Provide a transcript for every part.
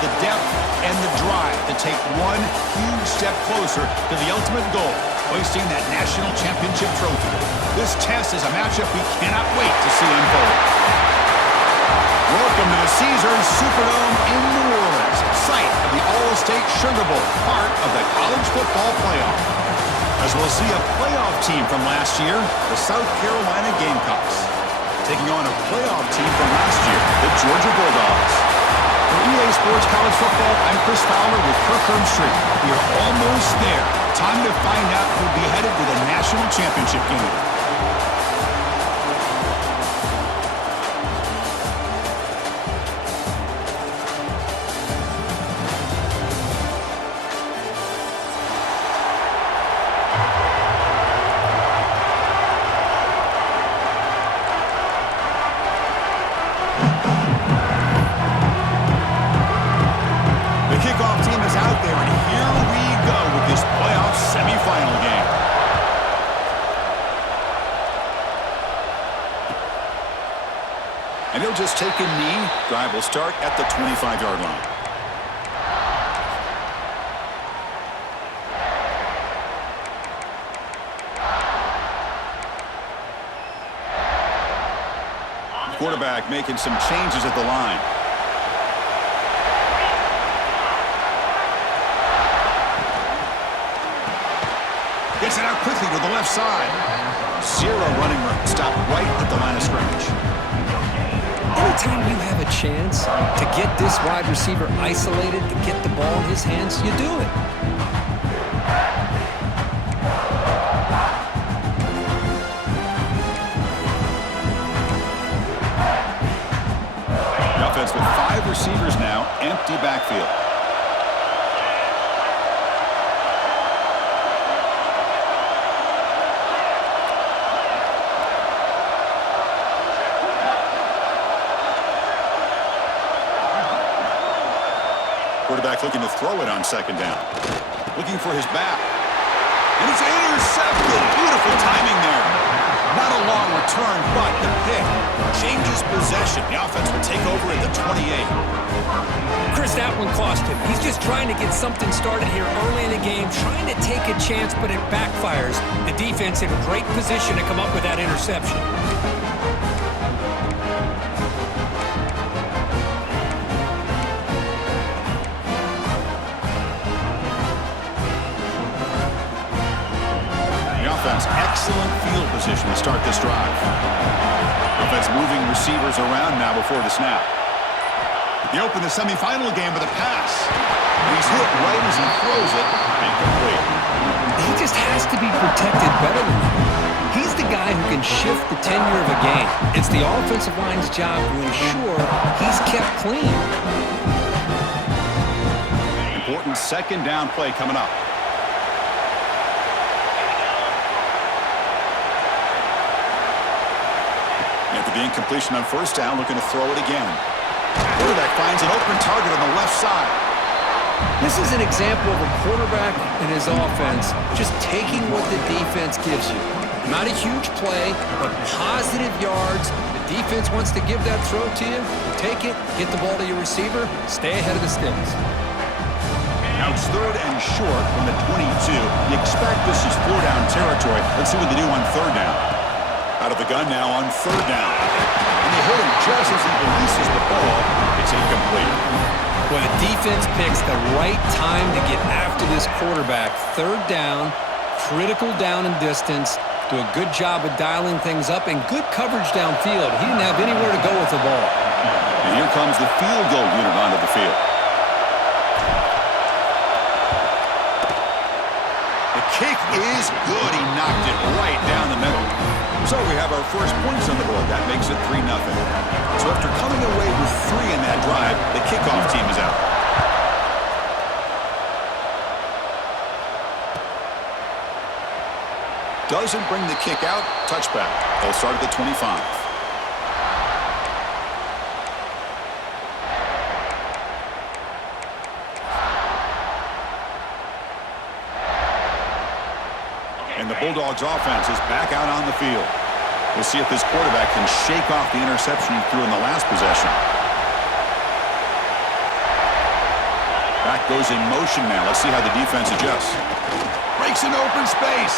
the depth and the drive to take one huge step closer to the ultimate goal, hoisting that national championship trophy. This test is a matchup we cannot wait to see unfold. Welcome to the Caesars Superdome in New Orleans, site of the All-State Sugar Bowl, part of the college football playoff. As we'll see a playoff team from last year, the South Carolina Gamecocks, taking on a playoff team from last year, the Georgia Bulldogs. For EA Sports College Football, I'm Chris Fowler with Kirk Herbstreit. We are almost there. Time to find out who'll be headed to the national championship game. And he'll just take a knee. Drive will start at the 25-yard line. Quarterback making some changes at the line. Gets it out quickly with the left side. Zero running room. Stop right at the line of scrimmage. Anytime you have a chance to get this wide receiver isolated, to get the ball in his hands, you do it. The offense with 5 receivers now, empty backfield. Quarterback looking to throw it on second down. Looking for his back. And it's intercepted. Beautiful timing there. Not a long return, but the pick changes possession. The offense will take over at the 28. Chris, that one cost him. He's just trying to get something started here early in the game, trying to take a chance, but it backfires. The defense in great position to come up with that interception. Excellent field position to start this drive. Offense moving receivers around now before the snap. He opened the semifinal game with a pass. And he's hit right as he throws it. Incomplete. He just has to be protected better than that. He's the guy who can shift the tenure of a game. It's the offensive line's job to ensure he's kept clean. Important second down play coming up. After the incompletion on first down, looking to throw it again. Quarterback finds an open target on the left side. This is an example of a quarterback and his offense just taking what the defense gives you. Not a huge play, but positive yards. The defense wants to give that throw to you. Take it, get the ball to your receiver, stay ahead of the sticks. Now it's third and short from the 22. You expect this is 4-down territory. Let's see what they do on third down. Out of the gun now on third down. And they hit him just as he releases the ball. It's incomplete. Well, the defense picks the right time to get after this quarterback. Third down, critical down and distance. Do a good job of dialing things up and good coverage downfield. He didn't have anywhere to go with the ball. And here comes the field goal unit onto the field. The kick is good. He knocked it right down the middle. So we have our first points on the board. That makes it 3-0. So after coming away with 3 in that drive, the kickoff team is out. Doesn't bring the kick out. Touchback. They'll start at the 25. And the Bulldogs offense is back out on the field. We'll see if this quarterback can shake off the interception he threw in the last possession. goes in motion now. Let's see how the defense adjusts. Breaks an open space.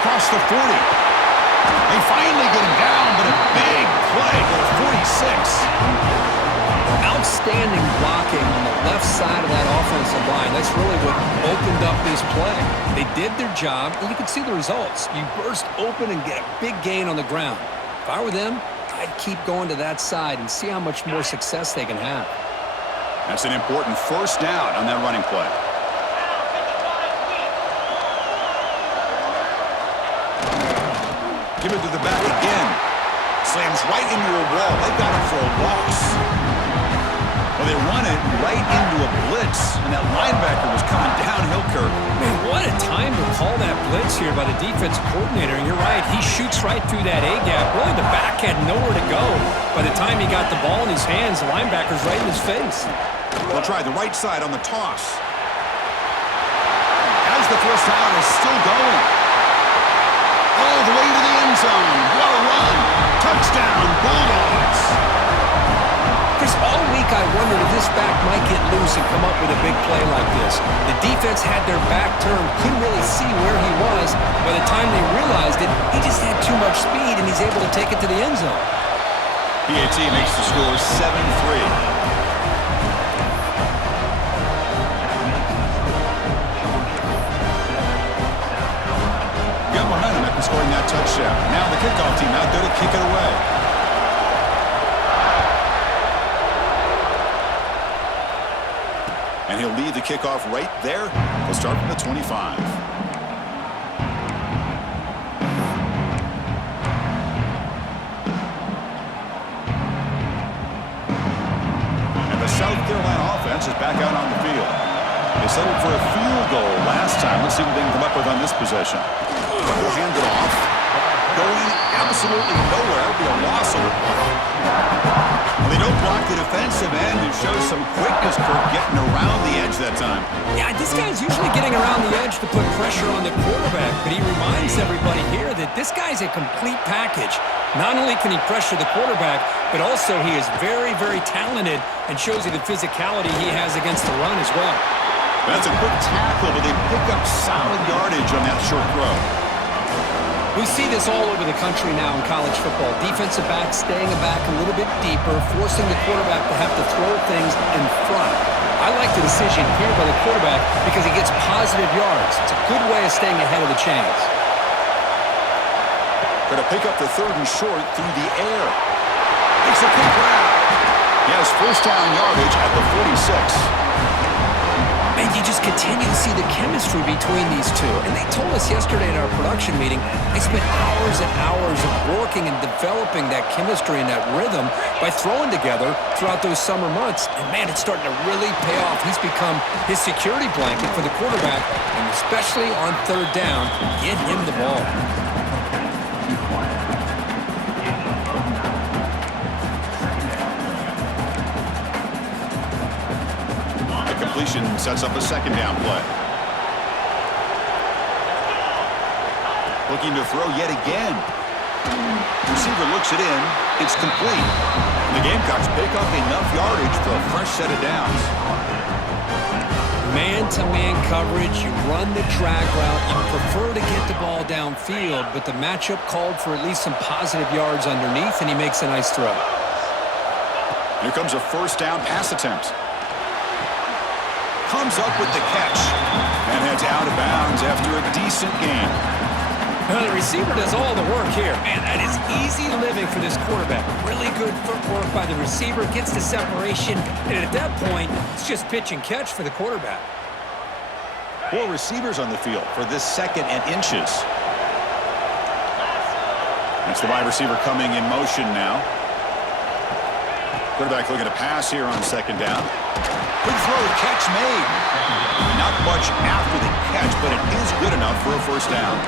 Across the 40. They finally get him down, but a big play to the 46. Outstanding blocking on the left side of that offensive line. That's really what opened up this play. They did their job, and you can see the results. You burst open and get a big gain on the ground. If I were them, I'd keep going to that side and see how much more success they can have. That's an important first down on that running play. Give it to the back again. Slams right into a wall. They got him for a loss. Well, they run it right into a blitz, and that linebacker was coming downhill, Kirk. Man, what a time to call that blitz here by the defensive coordinator. And you're right, he shoots right through that A-gap. Really, the back had nowhere to go. By the time he got the ball in his hands, the linebacker's right in his face. They'll try the right side on the toss. As the first down is still going. All the way to the end zone. What a run. Touchdown, Bulldogs. Chris, all week I wondered if this back might get loose and come up with a big play like this. The defense had their back turned, couldn't really see where he was. By the time they realized it, he just had too much speed, and he's able to take it to the end zone. PAT makes the score 7-3. Got momentum after scoring that touchdown. Now the kickoff team out there to kick it away. And he'll lead the kickoff right there. We'll start from the 25. And the South Carolina offense is back out on the field. They settled for a field goal last time. Let's see what they can come up with on this possession. We'll hand it off. Going absolutely nowhere. It'll be a loss of the ball. Well, they don't block the defensive end and show some quickness for getting around the edge that time. Yeah, this guy's usually getting around the edge to put pressure on the quarterback, but he reminds everybody here that this guy's a complete package. Not only can he pressure the quarterback, but also he is very, very talented and shows you the physicality he has against the run as well. That's a quick tackle, but they pick up solid yardage on that short throw. We see this all over the country now in college football. Defensive backs staying back a little bit deeper, forcing the quarterback to have to throw things in front. I like the decision here by the quarterback because he gets positive yards. It's a good way of staying ahead of the chains. Going to pick up the third and short through the air. It's a quick grab. He has first down yardage at the 46. And you just continue to see the chemistry between these two. And they told us yesterday in our production meeting, they spent hours and hours of working and developing that chemistry and that rhythm by throwing together throughout those summer months. And man, it's starting to really pay off. He's become his security blanket for the quarterback, and especially on third down, get him the ball. Sets up a second down play. Looking to throw yet again. Receiver looks it in. It's complete. The Gamecocks pick up enough yardage for a fresh set of downs. Man-to-man coverage, you run the drag route, you prefer to get the ball downfield, but the matchup called for at least some positive yards underneath, and he makes a nice throw. Here comes a first down pass attempt. Comes up with the catch and heads out of bounds after a decent gain. Well, the receiver does all the work here. Man, that is easy living for this quarterback. Really good footwork by the receiver, gets the separation, and at that point, it's just pitch and catch for the quarterback. 4 receivers on the field for this second and inches. That's the wide receiver coming in motion now. Quarterback looking to pass here on second down. Good throw, catch made. Not much after the catch, but it is good enough for a first down.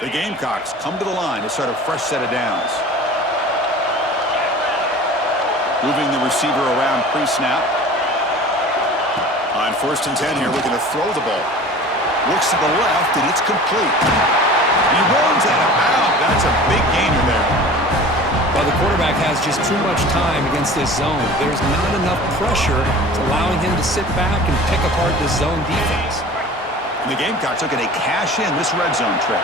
The Gamecocks come to the line to start a fresh set of downs. Moving the receiver around pre-snap. On first and 10 here, looking to throw the ball. Looks to the left, and it's complete. He runs out of bounds. That's a big gainer there. Well, the quarterback has just too much time against this zone. There's not enough pressure to allowing him to sit back and pick apart this zone defense. And the Gamecocks looking to cash in this red zone trip.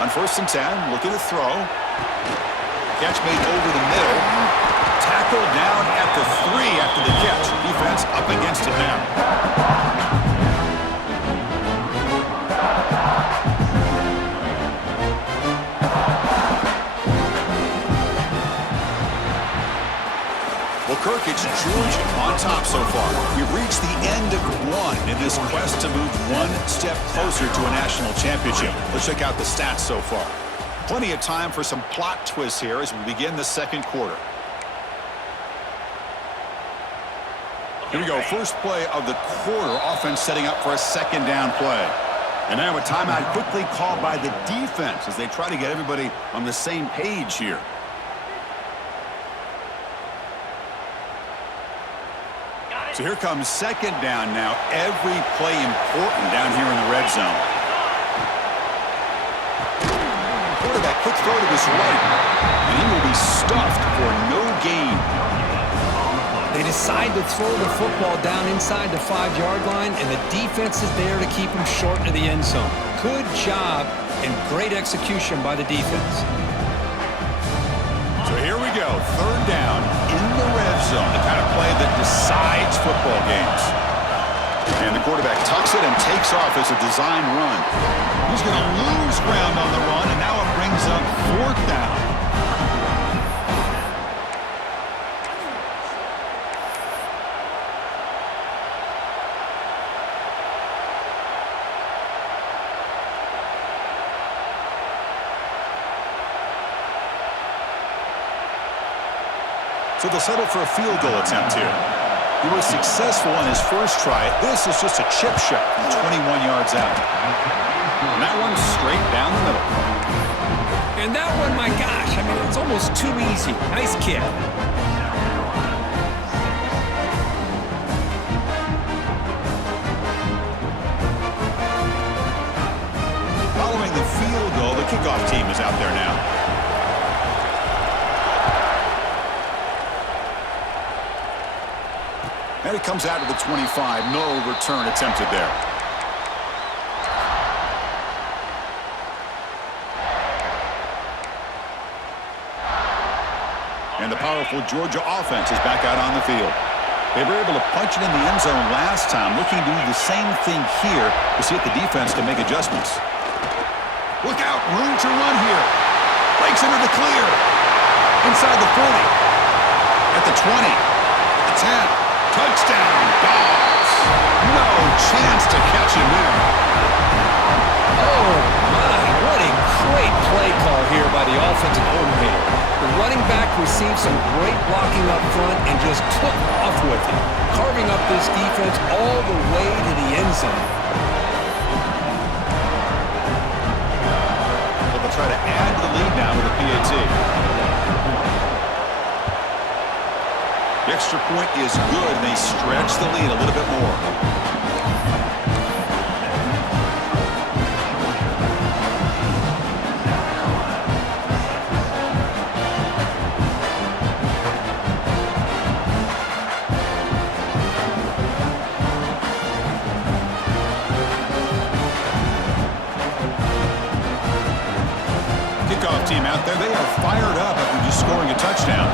On 1st and 10, looking to throw. Catch made over the middle. Tackled down at the 3 after the catch. Defense up against it now. Well, Kirk, it's Georgia on top so far. We've reached the end of one in this quest to move one step closer to a national championship. Let's check out the stats so far. Plenty of time for some plot twists here as we begin the second quarter. Here we go. First play of the quarter. Offense setting up for a second down play. And now a timeout quickly called by the defense as they try to get everybody on the same page here. So here comes second down now. Every play important down here in the red zone. Quarterback quick throw to his right. And he will be stuffed for no gain. They decide to throw the football down inside the 5-yard line, and the defense is there to keep him short of the end zone. Good job and great execution by the defense. So here we go. Third down in the red zone. The kind of play that decides football games. And the quarterback tucks it and takes off as a design run. He's going to lose ground on the run, and now it brings up 4th down. So they'll settle for a field goal attempt here. He was successful on his first try. This is just a chip shot from 21 yards out. And that one's straight down the middle. And that one, my gosh, I mean, it's almost too easy. Nice kick. Following the field goal, the kickoff team is out there now. And he comes out to the 25. No return attempted there. And the powerful Georgia offense is back out on the field. They were able to punch it in the end zone last time, looking to do the same thing here to see if the defense can make adjustments. Look out, room to run here. Breaks into the clear. Inside the 40. At the 20. At the 10. Touchdown, Dogs. No chance to catch him there. Oh, my, what a great play call here by the offensive coordinator. The running back received some great blocking up front and just took off with it, carving up this defense all the way to the end zone. So they'll try to add to the lead now with a PAT. The extra point is good, and they stretch the lead a little bit more. Kickoff team out there, they are fired up after just scoring a touchdown.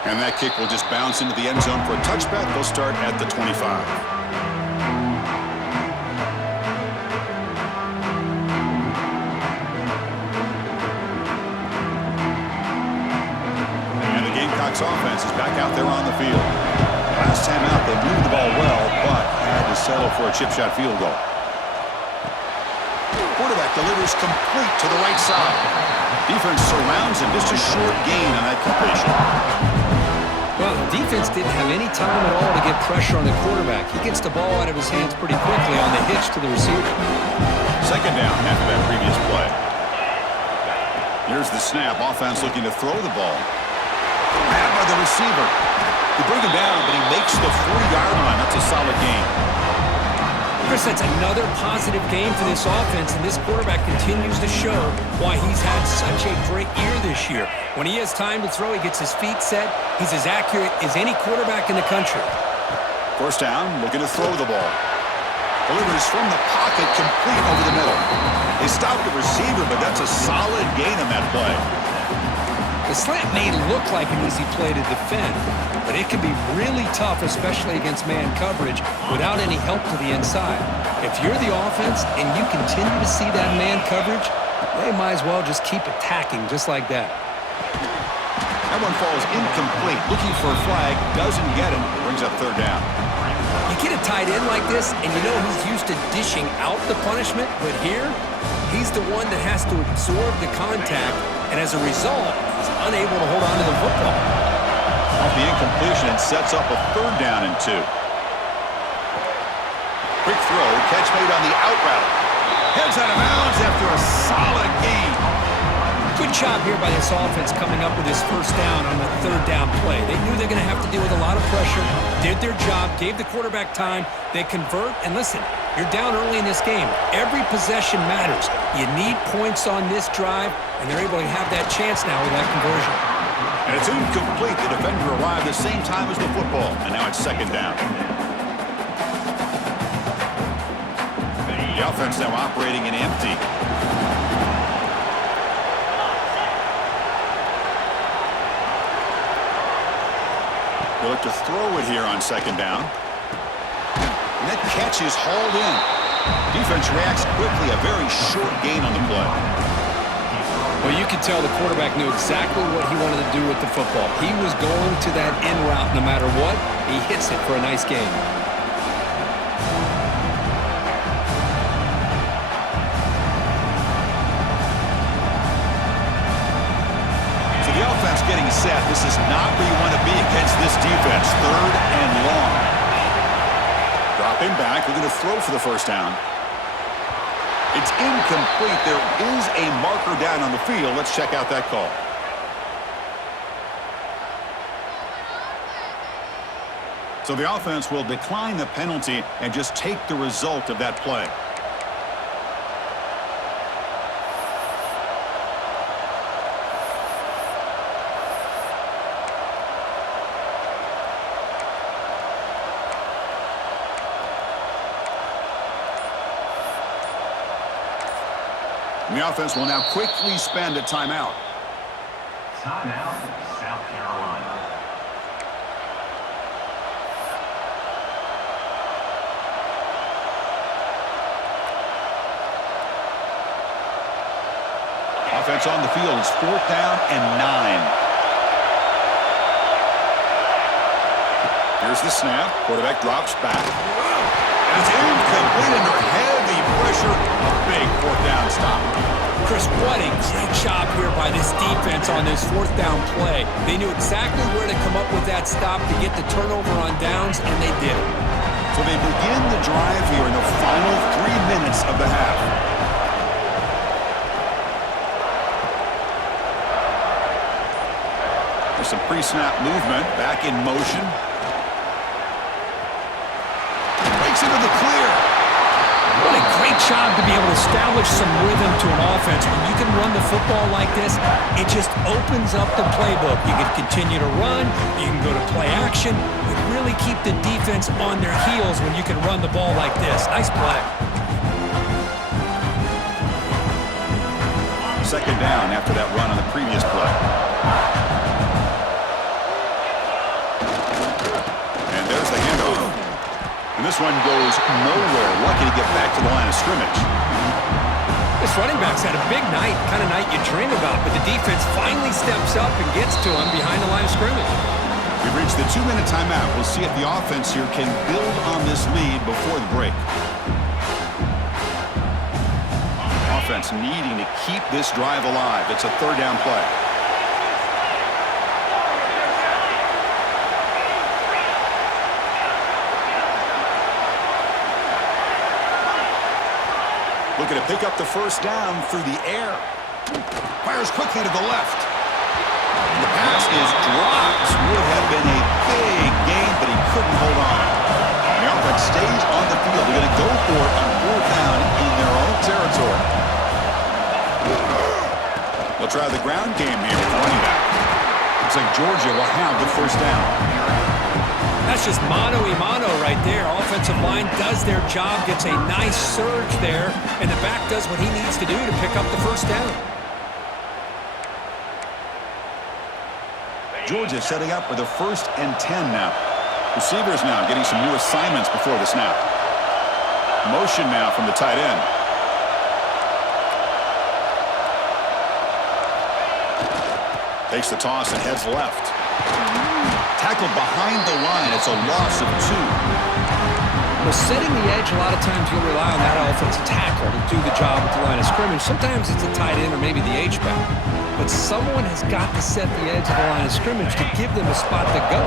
And that kick will just bounce into the end zone for a touchback. They'll start at the 25. And the Gamecocks offense is back out there on the field. Last time out, they moved the ball well, but had to settle for a chip shot field goal. Quarterback delivers complete to the right side. Defense surrounds him. Just a short gain on that completion. Well, Wow, the defense didn't have any time at all to get pressure on the quarterback. He gets the ball out of his hands pretty quickly on the hitch to the receiver. Second down after that previous play. Here's the snap. Offense looking to throw the ball. Grabbed by the receiver. They bring him down, but he makes the 40-yard line. That's a solid gain. Chris, that's another positive game for this offense, and this quarterback continues to show why he's had such a great year this year. When he has time to throw, he gets his feet set. He's as accurate as any quarterback in the country. First down, looking to throw the ball. Delivers from the pocket, complete over the middle. They stopped the receiver, but that's a solid gain on that play. The slant may look like an easy play to defend, but it can be really tough, especially against man coverage, without any help to the inside. If you're the offense and you continue to see that man coverage, they might as well just keep attacking just like that. That one falls incomplete. Looking for a flag, doesn't get it. Brings up third down. You get a tight end like this, and you know he's used to dishing out the punishment, but here, he's the one that has to absorb the contact, and as a result, he's unable to hold on to the football. Off the incompletion, it sets up a third down and 2. Quick throw, catch made on the out route. Heads out of bounds after a solid gain. Good job here by this offense coming up with this first down on the third down play. They knew they're going to have to deal with a lot of pressure, did their job, gave the quarterback time, they convert, and listen, you're down early in this game. Every possession matters. You need points on this drive, and they're able to have that chance now with that conversion. And it's incomplete. The defender arrived the same time as the football, and now it's second down. The offense now operating in empty. They look to throw it here on second down. And that catch is hauled in. Defense reacts quickly. A very short gain on the play. Well, you could tell the quarterback knew exactly what he wanted to do with the football. He was going to that in route no matter what. He hits it for a nice gain. So the offense getting set. This is not where you want to be against this defense. Third and long. Dropping back. We're going to throw for the first down. It's incomplete. There is a marker down on the field. Let's check out that call. So the offense will decline the penalty and just take the result of that play. And the offense will now quickly spend a timeout. Timeout, South Carolina. Offense on the field is fourth down and 9. Here's the snap. Quarterback drops back. And it's incomplete under heavy pressure. A big fourth down stop. Chris, what a great job here by this defense on this fourth down play. They knew exactly where to come up with that stop to get the turnover on downs, and they did it. So they begin the drive here in the final 3 minutes of the half. There's some pre-snap movement. Back in motion. Breaks into the clear. What a great job to be able to establish some rhythm to an offense. When you can run the football like this, it just opens up the playbook. You can continue to run. You can go to play action. You really keep the defense on their heels when you can run the ball like this. Nice play. Second down after that run on the previous play. And there's the handoff. And this one goes nowhere. Lucky to get back to the line of scrimmage. This running back's had a big night, kind of night you dream about, but the defense finally steps up and gets to him behind the line of scrimmage. We've reached the 2-minute timeout. We'll see if the offense here can build on this lead before the break. Offense needing to keep this drive alive. It's a third down play. Looking to pick up the first down through the air. Fires quickly to the left. And the pass is dropped. Would have been a big gain, but he couldn't hold on. And the offense stays on the field. They're going to go for it on 4th down in their own territory. They'll try the ground game here with the running back. Looks like Georgia will have the first down. That's just mano-a-mano right there. Offensive line does their job, gets a nice surge there, and the back does what he needs to do to pick up the first down. Georgia setting up for the 1st and 10 now. Receivers now getting some new assignments before the snap. Motion now from the tight end. Takes the toss and heads left. Tackled behind the line. It's a loss of 2. Well, setting the edge, a lot of times you'll rely on that offensive tackle to do the job at the line of scrimmage. Sometimes it's a tight end or maybe the H-back. But someone has got to set the edge of the line of scrimmage to give them a spot to go.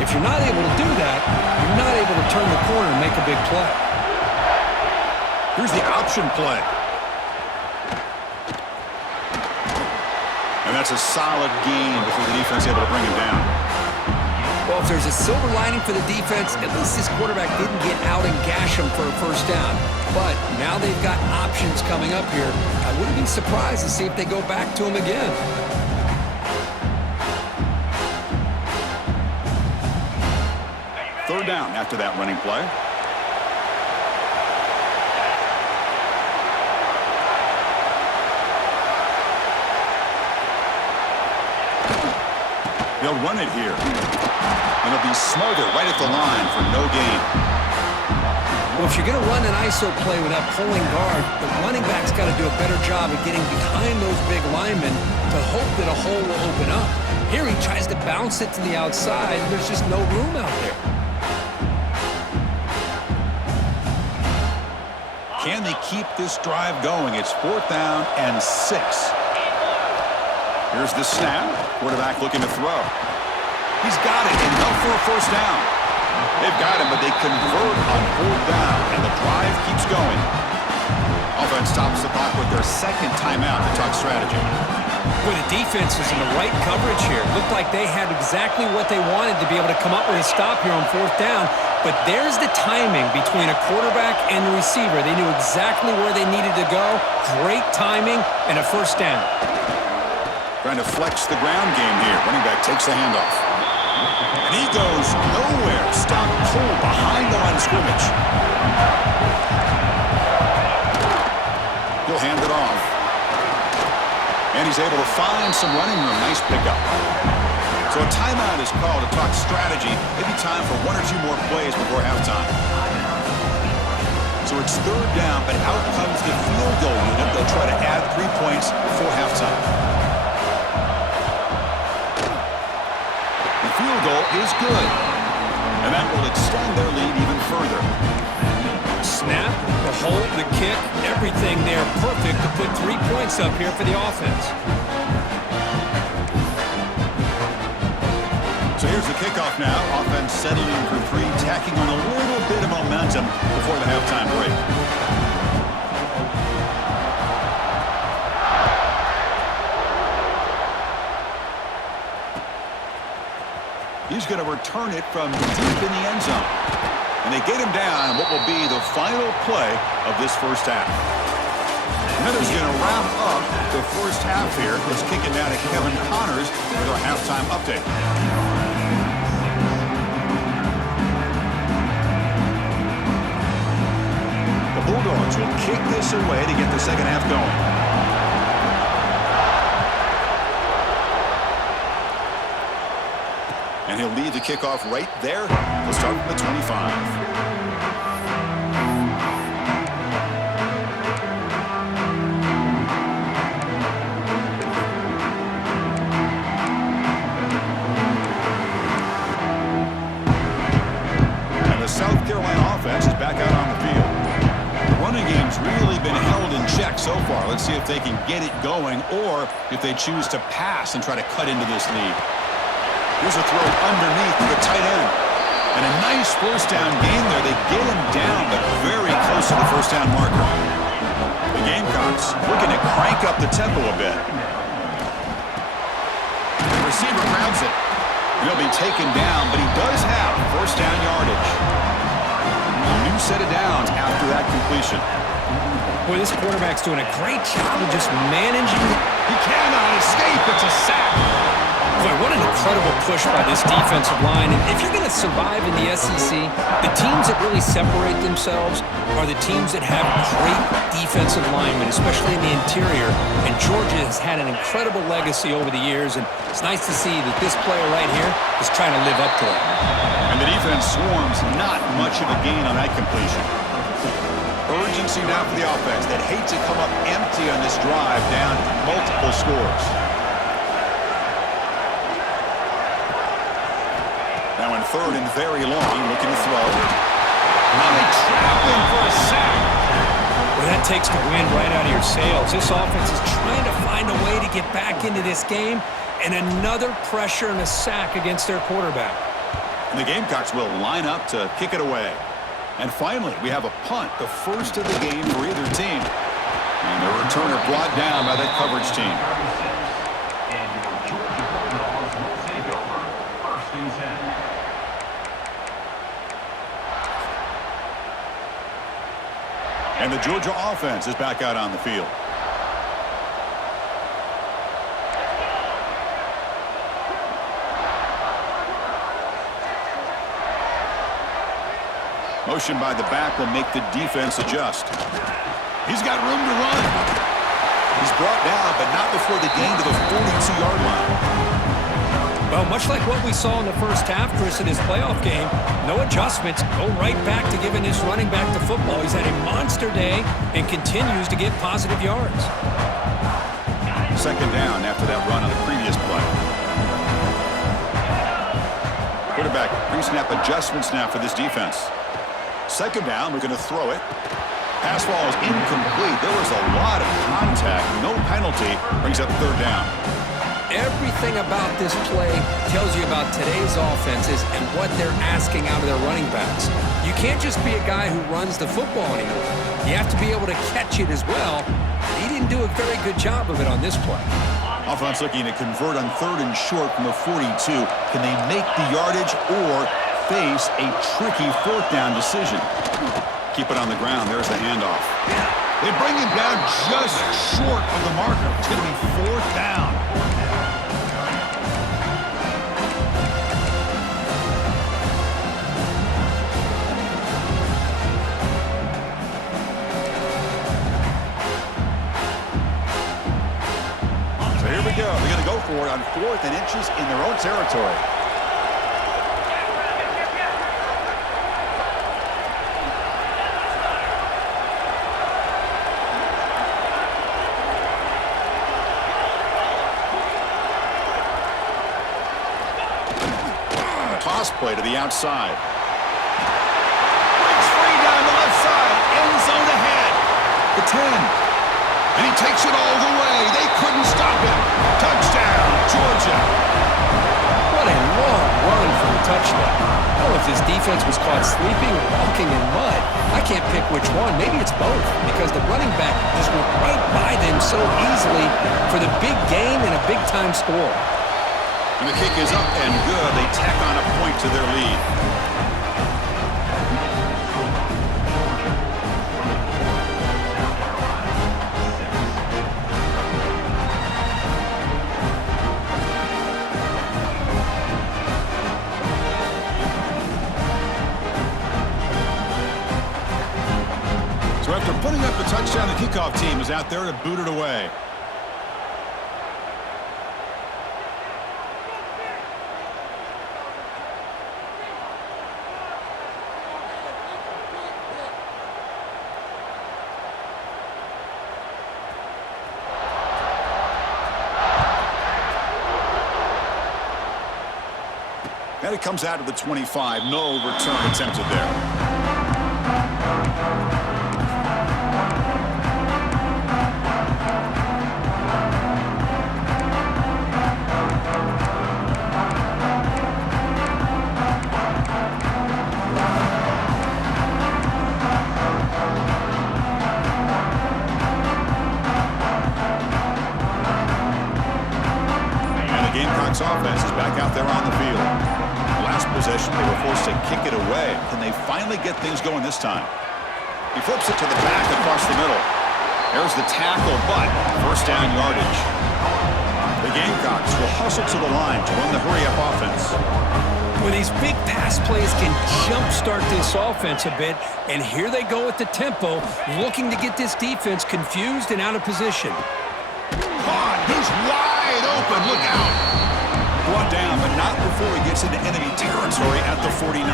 If you're not able to do that, you're not able to turn the corner and make a big play. Here's the option play. And that's a solid gain before the defense able to bring him down. Well, if there's a silver lining for the defense, at least this quarterback didn't get out and gash him for a first down. But now they've got options coming up here. I wouldn't be surprised to see if they go back to him again. Third down after that running play. They'll run it here. And it'll be smothered right at the line for no gain. Well, if you're going to run an ISO play with that pulling guard, the running back's got to do a better job of getting behind those big linemen to hope that a hole will open up. Here he tries to bounce it to the outside, and there's just no room out there. Can they keep this drive going? It's 4th down and 6. Here's the snap. Quarterback looking to throw. He's got it. Enough for a first down. They've got him, but they convert on 4th down, and the drive keeps going. Offense tops the clock with their 2nd timeout to talk strategy. Well, the defense is in the right coverage here. Looked like they had exactly what they wanted to be able to come up with a stop here on 4th down. But there's the timing between a quarterback and the receiver. They knew exactly where they needed to go. Great timing and a first down. Trying to flex the ground game here. Running back takes the handoff. And he goes nowhere. Stop cold behind the line of scrimmage. He'll hand it off. And he's able to find some running room. Nice pickup. So a timeout is called to talk strategy. Maybe time for 1 or 2 more plays before halftime. So it's 3rd down, but out comes the field goal unit. They'll try to add 3 points before halftime. Field goal is good, and that will extend their lead even further. Snap, the hold, the kick, everything there perfect to put 3 points up here for the offense. So here's the kickoff now. Offense settling for 3, tacking on a little bit of momentum before the halftime break. He's going to return it from deep in the end zone. And they get him down on what will be the final play of this first half. And then he's going to wrap up the first half here. Let's kick it down to Kevin Connors with our halftime update. The Bulldogs will kick this away to get the second half going. And he'll lead the kickoff right there. We'll start from the 25. And the South Carolina offense is back out on the field. The running game's really been held in check so far. Let's see if they can get it going or if they choose to pass and try to cut into this lead. Here's a throw underneath to the tight end. And a nice first down gain there. They get him down, but very close to the first down marker. The Gamecocks looking to crank up the tempo a bit. The receiver grabs it. He'll be taken down, but he does have first down yardage. A new set of downs after that completion. Boy, this quarterback's doing a great job of just managing. He cannot escape. It's a sack. Boy, what an incredible push by this defensive line. And if you're going to survive in the SEC, the teams that really separate themselves are the teams that have great defensive linemen, especially in the interior. And Georgia has had an incredible legacy over the years, and it's nice to see that this player right here is trying to live up to that. And the defense swarms, not much of a gain on that completion. Urgency now for the offense that hate to come up empty on this drive, down multiple scores. Now in third and very long, looking to throw. Now they trap him for a sack. Well, that takes the wind right out of your sails. This offense is trying to find a way to get back into this game, and another pressure and a sack against their quarterback. And the Gamecocks will line up to kick it away. And finally, we have a punt, the first of the game for either team. And the returner brought down by that coverage team. And your Georgia Bulldogs will take over first and 10. And the Georgia offense is back out on the field. Motion by the back will make the defense adjust. He's got room to run. He's brought down, but not before the gain to the 42-yard line. Well, much like what we saw in the first half, Chris, in his playoff game, no adjustments, go right back to giving his running back the football. He's had a monster day and continues to get positive yards. Second down after that run on the previous play. Quarterback pre-snap adjustments now for this defense. Second down, we're going to throw it. Pass ball is incomplete. There was a lot of contact. No penalty. Brings up third down. Everything about this play tells you about today's offenses and what they're asking out of their running backs. You can't just be a guy who runs the football anymore. You have to be able to catch it as well. He didn't do a very good job of it on this play. Offense looking to convert on third and short from the 42. Can they make the yardage or face a tricky fourth down decision? Keep it on the ground. There's the handoff. They bring him down just short of the marker. It's going to be fourth down. So here we go. They're going to go for it on 4th and inches in their own territory. Toss play to the outside. Breaks free down the left side. End zone ahead. The 10. And he takes it all the way. They couldn't stop him. Touchdown, Georgia. What a long run for a touchdown. I don't know if this defense was caught sleeping or walking in mud. I can't pick which one. Maybe it's both, because the running back just went right by them so easily for the big gain and a big-time score. And the kick is up and good. They tack on a point to their lead. So after putting up the touchdown, the kickoff team is out there to boot it away. And it comes out to the 25. No return attempted there. they finally get things going this time. He flips it to the back across the middle. There's the tackle, but first down yardage. The Gamecocks will hustle to the line to run the hurry-up offense. Well, these big pass plays can jumpstart this offense a bit, and here they go at the tempo, looking to get this defense confused and out of position. Caught. He's wide open. Look out. Brought down, but not before he gets into enemy territory at the 49.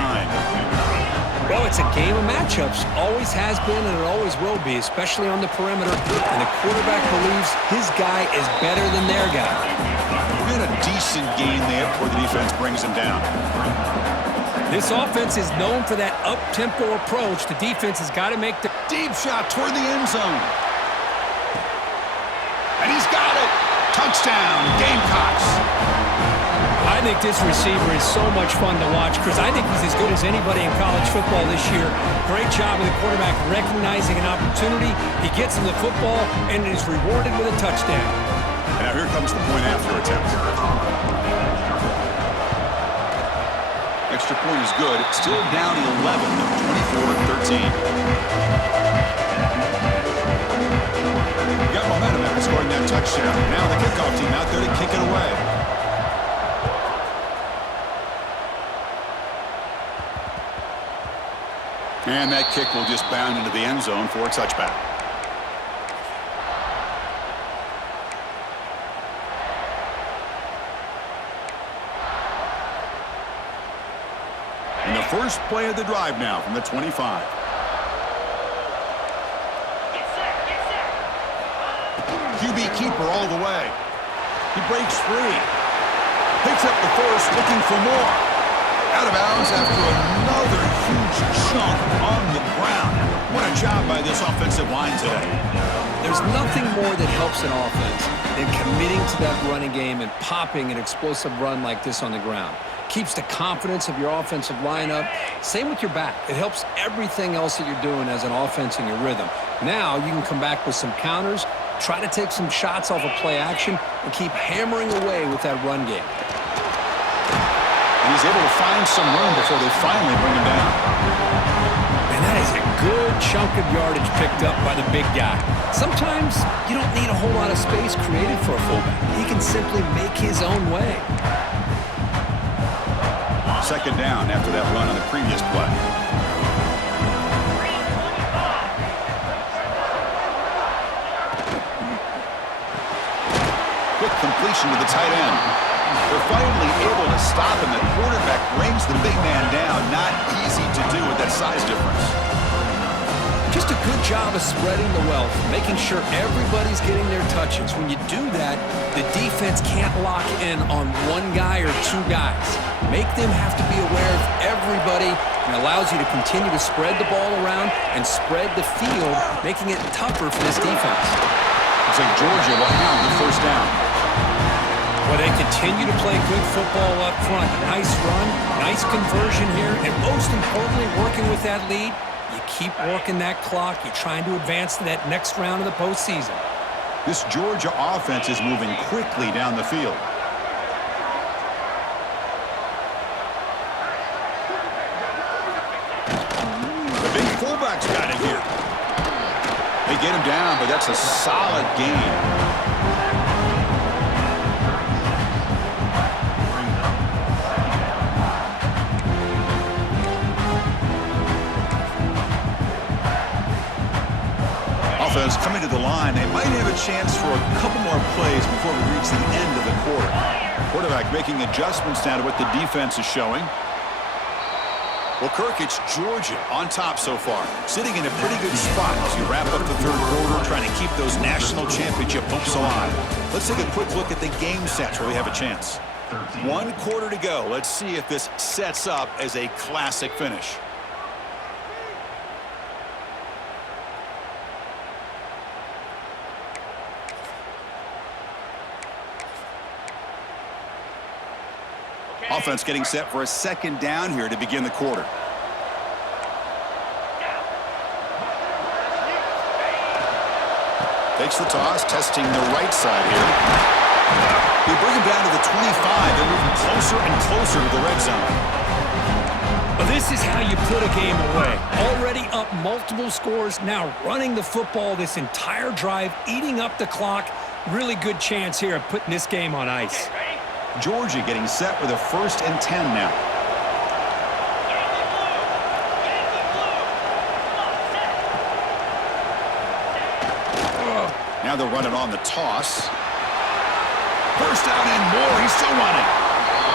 Well, it's a game of matchups. Always has been, and it always will be, especially on the perimeter. And the quarterback believes his guy is better than their guy. We had a decent game there before the defense brings him down. This offense is known for that up-tempo approach. The defense has got to make the Deep shot toward the end zone. And he's got it. Touchdown, Gamecocks. I think this receiver is so much fun to watch because I think he's as good as anybody in college football this year. Great job of the quarterback recognizing an opportunity. He gets him the football and is rewarded with a touchdown. Now here comes the point after attempt. Extra point is good. Still down 11, 24-13. Got momentum after scoring that touchdown. Now the kickoff team out there to kick it away. And that kick will just bound into the end zone for a touchback. And the first play of the drive now from the 25. QB keeper all the way. He breaks free. Picks up the first, looking for more. Out of bounds after another huge chunk on the ground. What a job by this offensive line today. There's nothing more that helps an offense than committing to that running game and popping an explosive run like this on the ground. Keeps the confidence of your offensive line up. Same with your back. It helps everything else that you're doing as an offense in your rhythm. Now you can come back with some counters, try to take some shots off of play action, and keep hammering away with that run game. And he's able to find some room before they finally bring him down. And that is a good chunk of yardage picked up by the big guy. Sometimes you don't need a whole lot of space created for a fullback. He can simply make his own way. Second down after that run on the previous play. Quick completion to the tight end. They're finally able to stop him. The quarterback brings the big man down. Not easy to do with that size difference. Just a good job of spreading the wealth, making sure everybody's getting their touches. When you do that, the defense can't lock in on one guy or two guys. Make them have to be aware of everybody, and allows you to continue to spread the ball around and spread the field, making it tougher for this defense. Looks like Georgia will have the first down. Well, they continue to play good football up front. Nice run, nice conversion here, and most importantly, working with that lead. You keep working that clock. You're trying to advance to that next round of the postseason. This Georgia offense is moving quickly down the field. The big fullback's got it here. They get him down, but that's a solid gain. Offense coming to the line. They might have a chance for a couple more plays before we reach the end of the quarter. Quarterback making adjustments now to what the defense is showing. Well, Kirk, it's Georgia on top so far, sitting in a pretty good spot as you wrap up the third quarter, trying to keep those national championship hopes alive. Let's take a quick look at the game sets where we have a chance. 1 quarter to go. Let's see if this sets up as a classic finish. Offense getting set for a second down here to begin the quarter. Takes the toss, testing the right side here. They bring him down to the 25. They're moving closer and closer to the red zone. Well, this is how you put a game away. Already up multiple scores, now running the football this entire drive, eating up the clock. Really good chance here of putting this game on ice. Georgia getting set with a 1st and 10 now. Now they're running on the toss. 1st down and more. He's still running.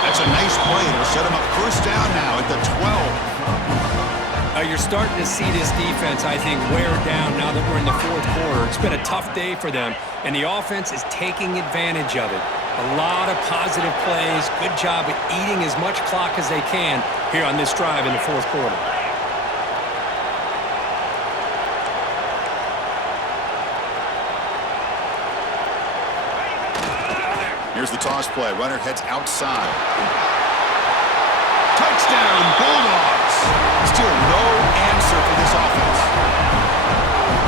That's a nice play. It'll set him up 1st down now at the 12. You're starting to see this defense, I think, wear down now that we're in the 4th quarter. It's been a tough day for them, and the offense is taking advantage of it. A lot of positive plays. Good job at eating as much clock as they can here on this drive in the 4th quarter. Here's the toss play. Runner heads outside. Touchdown, Bulldogs. Still no answer for this offense.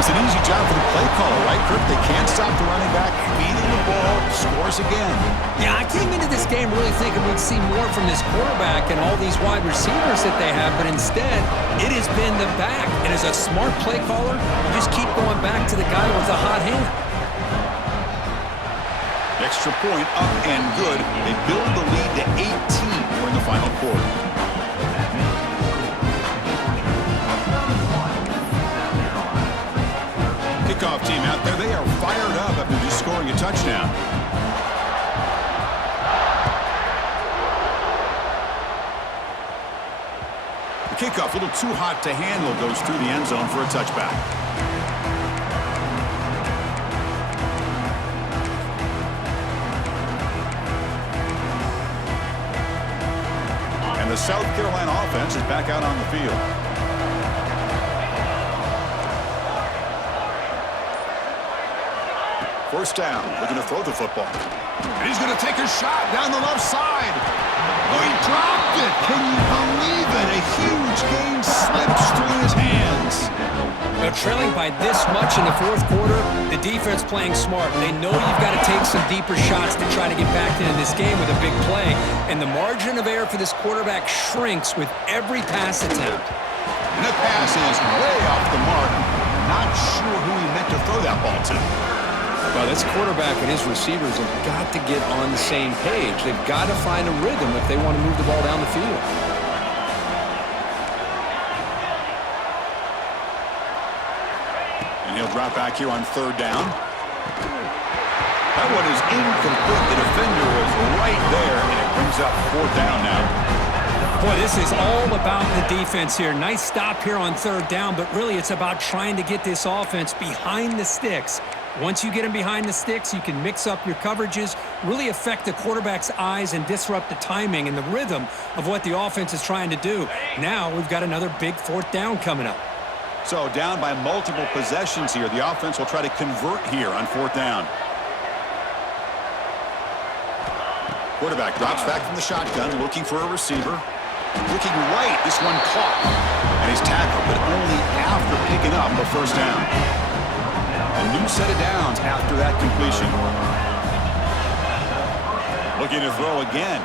It's an easy job for the play caller, right, Kirk? They can't stop the running back, feeding the ball, scores again. Yeah, I came into this game really thinking we'd see more from this quarterback and all these wide receivers that they have, but instead, it has been the back. And as a smart play caller, you just keep going back to the guy with the hot hand. Extra point up and good. They build the lead to 18 during the final quarter. Kickoff team out there. They are fired up after just scoring a touchdown. The kickoff, a little too hot to handle, goes through the end zone for a touchback. The South Carolina offense is back out on the field. 1st down, looking to throw the football. And he's going to take a shot down the left side. Oh, he dropped it. Can you believe it? A huge game slips through his hands. Now, trailing by this much in the 4th quarter, the defense playing smart. They know you've got to take some deeper shots to try to get back into this game with a big play. And the margin of error for this quarterback shrinks with every pass attempt. And that pass is way off the mark. Not sure who he meant to throw that ball to. Well, this quarterback and his receivers have got to get on the same page. They've got to find a rhythm if they want to move the ball down the field. And he'll drop back here on 3rd down. That one is incomplete. The defender was right there, and it brings up 4th down now. Boy, this is all about the defense here. Nice stop here on 3rd down, but really it's about trying to get this offense behind the sticks. Once you get them behind the sticks, you can mix up your coverages, really affect the quarterback's eyes and disrupt the timing and the rhythm of what the offense is trying to do. Now we've got another big 4th down coming up. So down by multiple possessions here. The offense will try to convert here on 4th down. Quarterback drops back from the shotgun, looking for a receiver. Looking right, this one caught. And he's tackled, but only after picking up a 1st down. A new set of downs after that completion. Looking to throw again.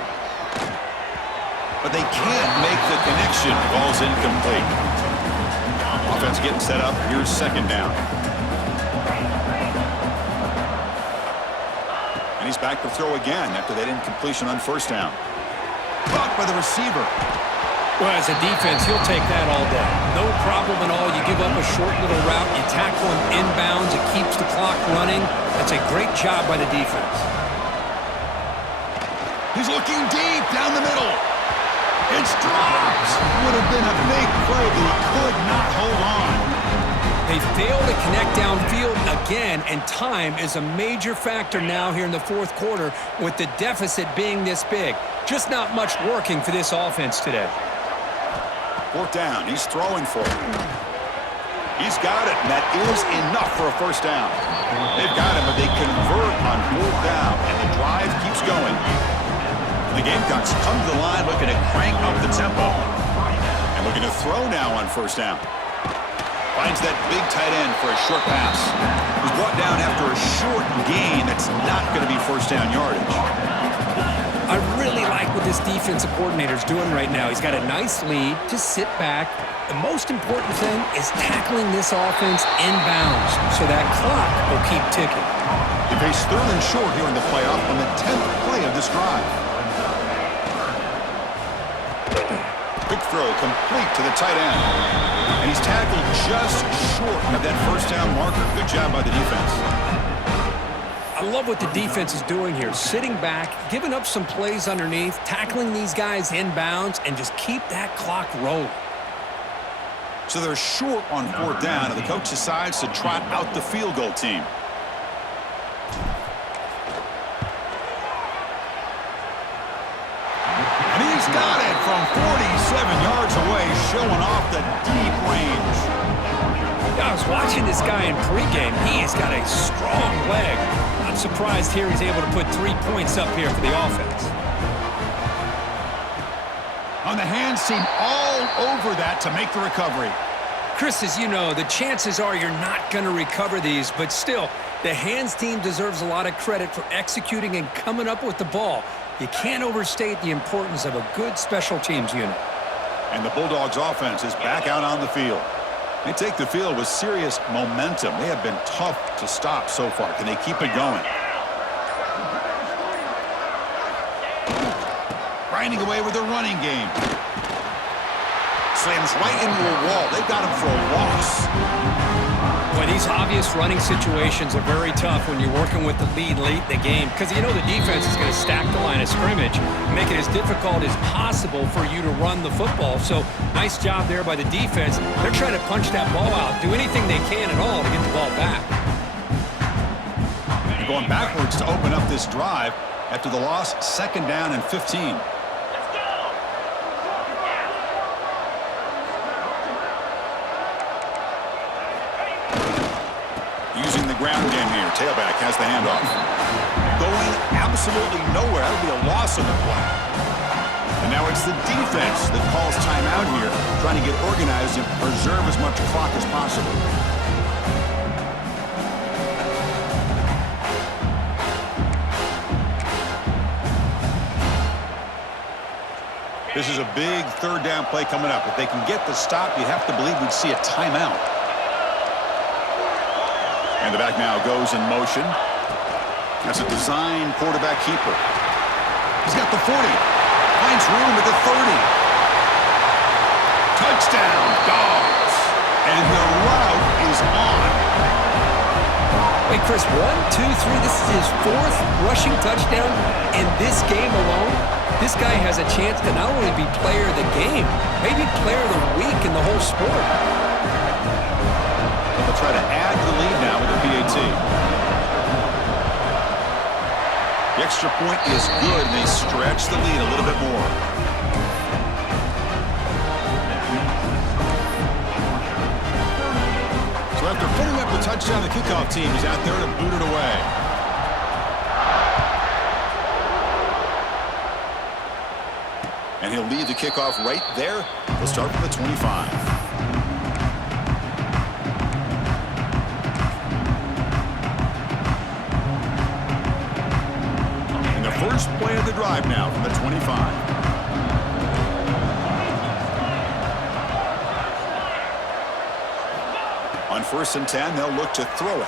But they can't make the connection. Ball's incomplete. Offense getting set up. Here's 2nd down. And he's back to throw again after that incompletion on 1st down. Blocked by the receiver. Well, as a defense, you'll take that all day. No problem at all. You give up a short little route. You tackle him inbounds. It keeps the clock running. That's a great job by the defense. He's looking deep down the middle. It's dropped. Would have been a big play, but he could not hold on. They fail to connect downfield again, and time is a major factor now here in the 4th quarter with the deficit being this big. Just not much working for this offense today. 4th down. He's throwing for it. He's got it, and that is enough for a 1st down. They've got him, but they convert on 4th down, and the drive keeps going. The Gamecocks come to the line looking to crank up the tempo. And looking to throw now on 1st down. Finds that big tight end for a short pass. He's brought down after a short gain that's not going to be 1st down yardage. I really like what this defensive coordinator is doing right now. He's got a nice lead. Just sit back. The most important thing is tackling this offense inbounds so that clock will keep ticking. They face third and short here in the playoff on the 10th play of this drive. Quick throw complete to the tight end. And he's tackled just short of that first down marker. Good job by the defense. I love what the defense is doing here. Sitting back, giving up some plays underneath, tackling these guys inbounds, and just keep that clock rolling. So they're short on fourth down, and the coach decides to trot out the field goal team. And he's got it from 47 yards away, showing off the deep range. I was watching this guy in pregame. He has got a strong leg. Not surprised here he's able to put 3 points up here for the offense. On the hands team all over that to make the recovery. Chris, as you know, the chances are you're not going to recover these, but still, the hands team deserves a lot of credit for executing and coming up with the ball. You can't overstate the importance of a good special teams unit. And the Bulldogs offense is back out on the field. They take the field with serious momentum. They have been tough to stop so far. Can they keep it going? Grinding away with their running game. Slams right into a wall. They've got him for a loss. Boy, these obvious running situations are very tough when you're working with the lead late in the game because you know the defense is going to stack the line of scrimmage, make it as difficult as possible for you to run the football. So nice job there by the defense. They're trying to punch that ball out, do anything they can at all to get the ball back. And going backwards to open up this drive after the loss, 2nd down and 15. Using the ground game here. Tailback has the handoff. Going absolutely nowhere. That would be a loss on the play. And now it's the defense that calls timeout here, trying to get organized and preserve as much clock as possible. This is a big 3rd down play coming up. If they can get the stop, you have to believe we'd see a timeout. And the back now goes in motion. That's a design quarterback keeper. He's got the 40. Finds room at the 30. Touchdown, Dogs. And the route is on. Wait, Chris, 1, 2, 3. This is his 4th rushing touchdown in this game alone. This guy has a chance to not only be player of the game, maybe player of the week in the whole sport. They'll try to add the lead now with the PAT. The extra point is good, and they stretch the lead a little bit more. So after putting up the touchdown, the kickoff team is out there to boot it away. And he'll lead the kickoff right there. We'll start from the 25. First play of the drive now from the 25. On 1st and 10, they'll look to throw it.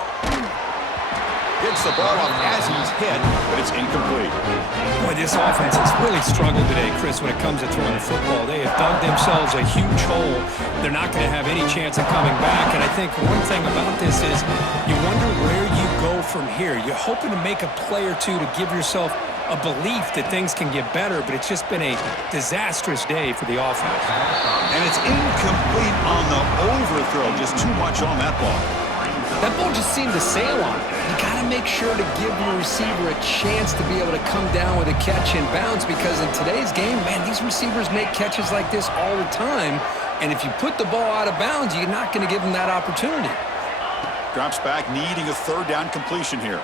Gets the ball off as he's hit, but it's incomplete. Boy, this offense has really struggled today, Chris, when it comes to throwing the football. They have dug themselves a huge hole. They're not going to have any chance of coming back. And I think one thing about this is you wonder where you go from here. You're hoping to make a play or two to give yourself a belief that things can get better, but it's just been a disastrous day for the offense. And it's incomplete on the overthrow. Just too much on that ball. That ball just seemed to sail on. You got to make sure to give your receiver a chance to be able to come down with a catch and bounce, because in today's game, man, these receivers make catches like this all the time. And if you put the ball out of bounds, you're not going to give them that opportunity. Drops back, needing a 3rd down completion here.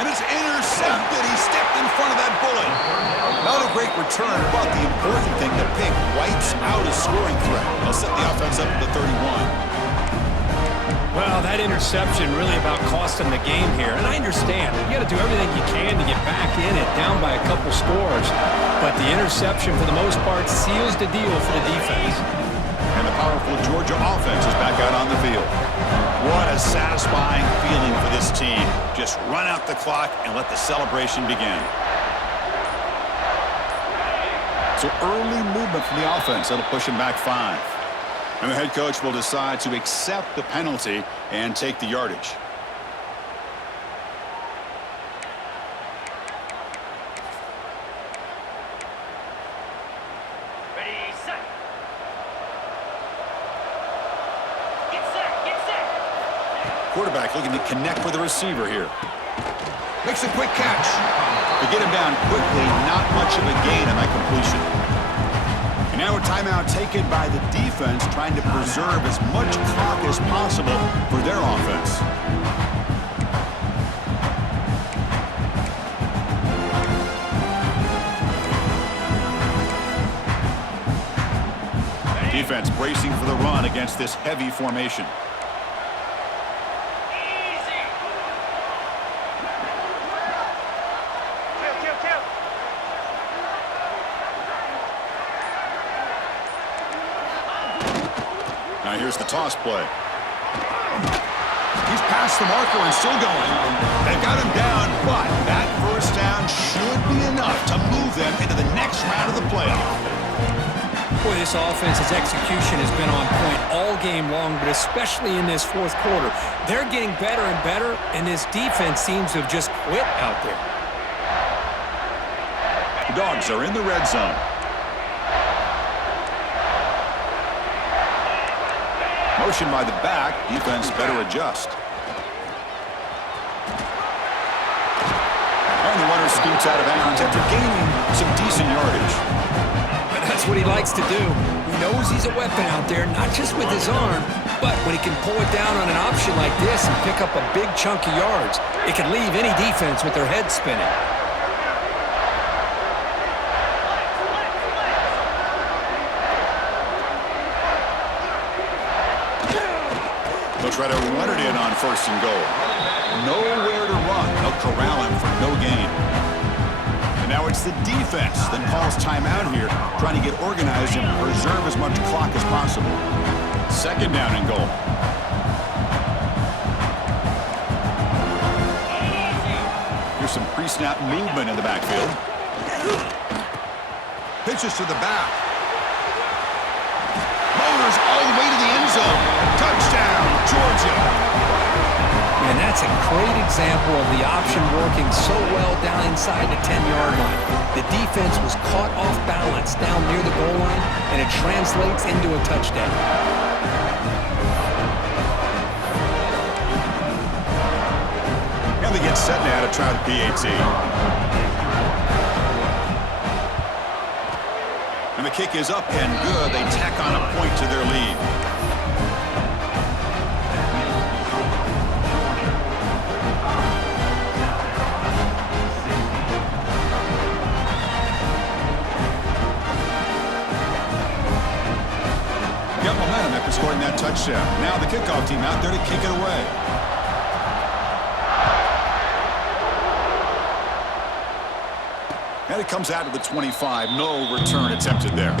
And it's intercepted. He stepped in front of that bullet. Not a great return, but the important thing, the pick wipes out a scoring threat. They'll set the offense up at the 31. Well, That interception really about costing the game here. And I understand. You got to do everything you can to get back in it, down by a couple scores. But the interception, for the most part, seals the deal for the defense. And the powerful Georgia offense is back out on the field. What a satisfying feeling for this team. Just run out the clock and let the celebration begin. So early movement from the offense. That'll push him back 5. And the head coach will decide to accept the penalty and take the yardage. Ready, set. Get set, get set. Quarterback looking to connect with the receiver here. Makes a quick catch. To get him down quickly, not much of a gain on that completion. And now a timeout taken by the defense, trying to preserve as much clock as possible for their offense. Defense bracing for the run against this heavy formation. Now here's the toss play. He's past the marker and still going. They've got him down, but that first down should be enough to move them into the next round of the playoff. Boy, this offense's execution has been on point all game long, but especially in this fourth quarter. They're getting better and better, and this defense seems to have just quit out there. The Dogs are in the red zone. Motion by the back. Defense better adjust. And the runner scoots out of bounds after gaining some decent yardage. That's what he likes to do. He knows he's a weapon out there, not just with his arm, but when he can pull it down on an option like this and pick up a big chunk of yards, it can leave any defense with their head spinning. They'll try to run it in on first and goal. Nowhere to run. They'll corral him for no gain. And now it's the defense that calls timeout here, trying to get organized and preserve as much clock as possible. Second down and goal. Here's some pre-snap movement in the backfield. Pitches to the back. Motors all the way to the end zone. Touchdown, Georgia. And that's a great example of the option working so well down inside the 10-yard line. The defense was caught off balance down near the goal line, and it translates into a touchdown. And they get set now to try the PAT. And the kick is up and good. They tack on a point to their lead. Got momentum after scoring that touchdown. Now the kickoff team out there to kick it away. And it comes out to the 25. No return attempted there.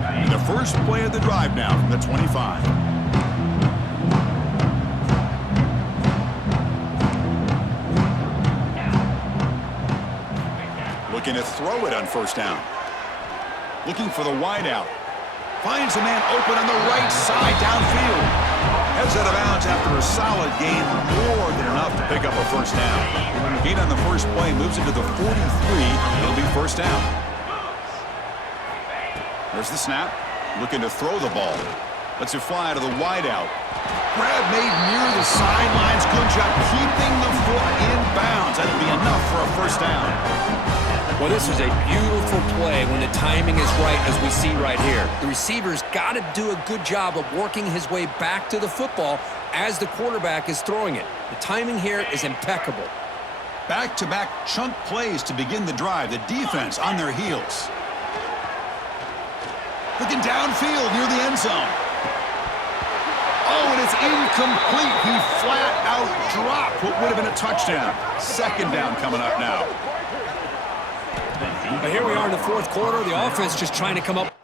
And the first play of the drive now from the 25. Looking to throw it on first down. Looking for the wideout. Finds a man open on the right side downfield. Heads out of bounds after a solid gain, more than enough to pick up a first down. Gain on the first play moves into the 43. It'll be first down. There's the snap. Looking to throw the ball. Lets it fly to the wideout. Grab made near the sidelines. Good job keeping the foot in bounds. That'll be enough for a first down. Well, this is a beautiful play when the timing is right, as we see right here. The receiver's got to do a good job of working his way back to the football as the quarterback is throwing it. The timing here is impeccable. Back-to-back chunk plays to begin the drive. The defense on their heels. Looking downfield near the end zone. Oh, and it's incomplete. He flat out dropped what would have been a touchdown. Second down coming up now. But here we are in the fourth quarter. The offense just trying to come up